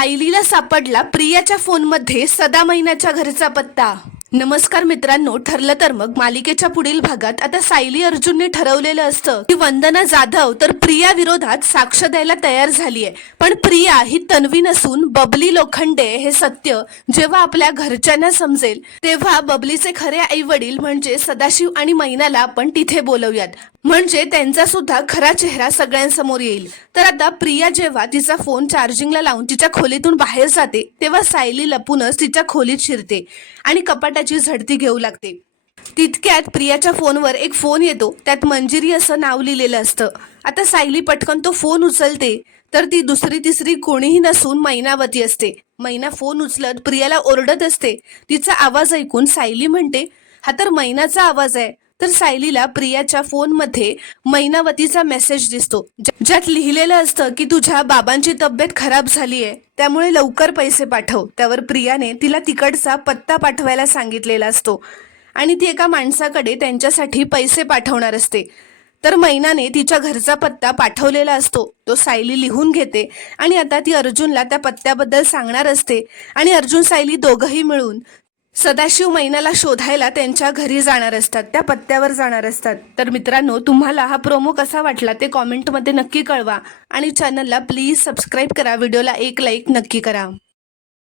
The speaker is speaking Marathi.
सायलीला सापडला प्रियाच्या फोनमध्ये सदा मैनाच्या घरचा पत्ता। नमस्कार मित्रांनो, ठरलं तर मग मालिकेच्या पुढील भागात आता सायली अर्जुनने ठरवलेलं असतं की वंदना जाधव तर प्रिया विरोधात साक्ष द्यायला तयार झालीये, पण प्रिया ही तन्वी नसून बबली लोखंडे हे सत्य जेव्हा आपल्या घरच्यांना समजेल तेव्हा बबलीचे खरे आई वडील म्हणजे सदाशिव आणि मैनाला आपण तिथे बोलवूयात, म्हणजे त्यांचा सुद्धा खरा चेहरा सगळ्यांसमोर येईल। तर आता प्रिया जेव्हा तिचा फोन चार्जिंगला लावून तिच्या खोलीतून बाहेर जाते तेव्हा सायली लपूनच तिच्या खोलीत शिरते आणि कपाटाची झडती घेऊ लागते। तितक्यात प्रियाच्या फोनवर एक फोन येतो, त्यात मंजिरी असं नाव लिहिलेलं असतं। आता सायली पटकन तो फोन उचलते तर ती दुसरी तिसरी कोणीही नसून मैनावती असते। मैना फोन उचलत प्रियाला ओरडत असते। तिचा आवाज ऐकून सायली म्हणते, हा तर मैनाचा आवाज आहे। तर सायलीला प्रियाच्या फोनमध्ये मैनावतीचा मेसेज दिसतो, ज्यात लिहिलेलं असतं की तुझ्या बाबांची तब्येत खराब झाली आहे, त्यामुळे लवकर पैसे पाठव। त्यावर प्रियाने तिला तिकडचा पत्ता पाठवायला सांगितलेला असतो आणि ती एका माणसाकडे त्यांच्यासाठी पैसे पाठवणार असते। तर मैनाने तिच्या घरचा पत्ता पाठवलेला असतो, तो सायली लिहून घेते आणि आता ती अर्जुनला त्या पत्त्याबद्दल सांगणार असते आणि अर्जुन सायली दोघंही मिळून सदाशिव मैनाला शोधायला त्यांच्या घरी जाणार असतात, त्या पत्त्यावर जाणार असतात। तर मित्रांनो, तुम्हाला हा प्रोमो कसा वाटला ते कॉमेंटमध्ये नक्की कळवा आणि चॅनलला प्लीज सबस्क्राईब करा, व्हिडिओला एक लाईक नक्की करा।